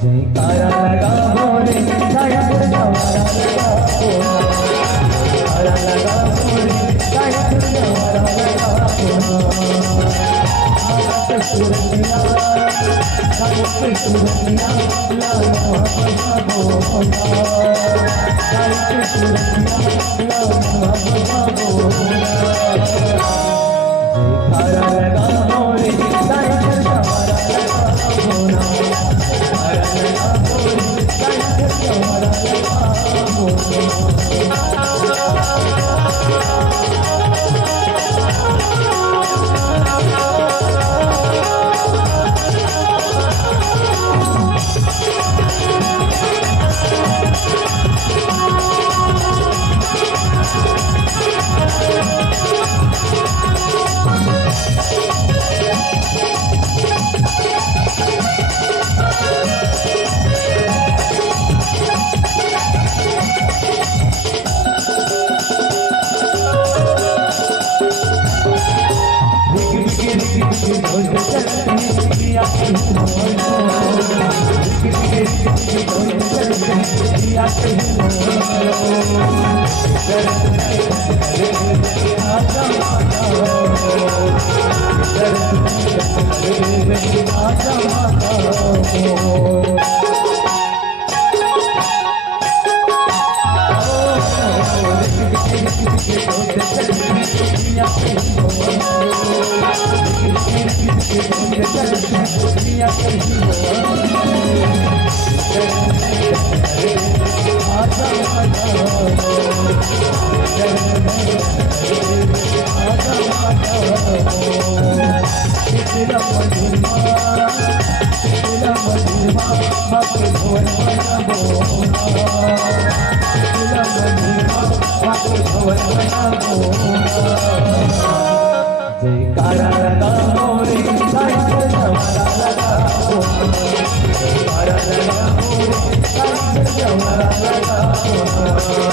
जयकारा लगा बोले साया जवारा लगा जयकारा लगा बोले साया जवारा लगा सुरतिया सुरतिया जयकारा लगा बोले साया जवारा लगा जयकारा लगा मोरे साया जवारा लगा जयकारा लगा मोरे साया जवारा लगा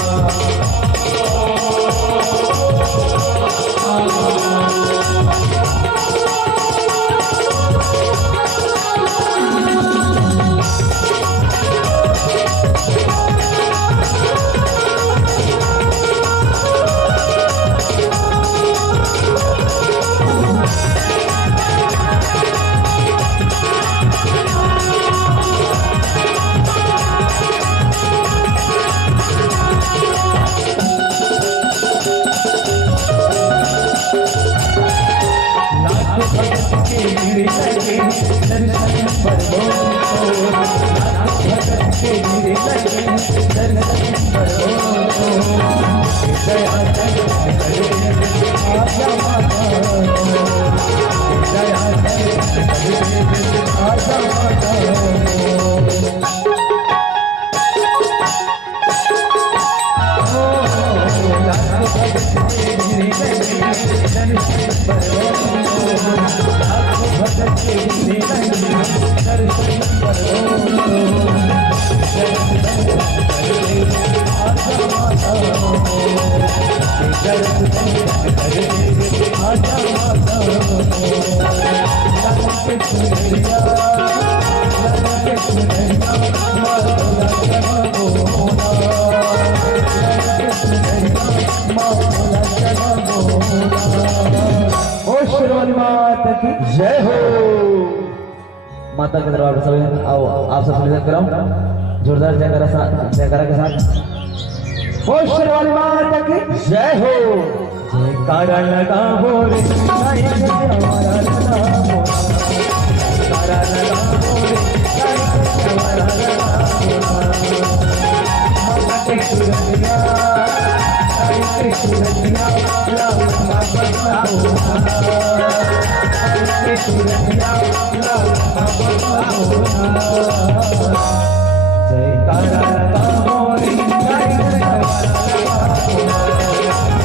जय हो माता के दरबार पर सभी आओ आप सब निवेदन करो जोरदार जयकारा के साथ ओ शेरवाली माता की जय हो जयकारा लगा बोले साया जवारा लगा जयकारा लगा बोले साया जवारा लगा माता की सुरतिया सुरतिया जयकारा लगा बोले साया जवारा लगा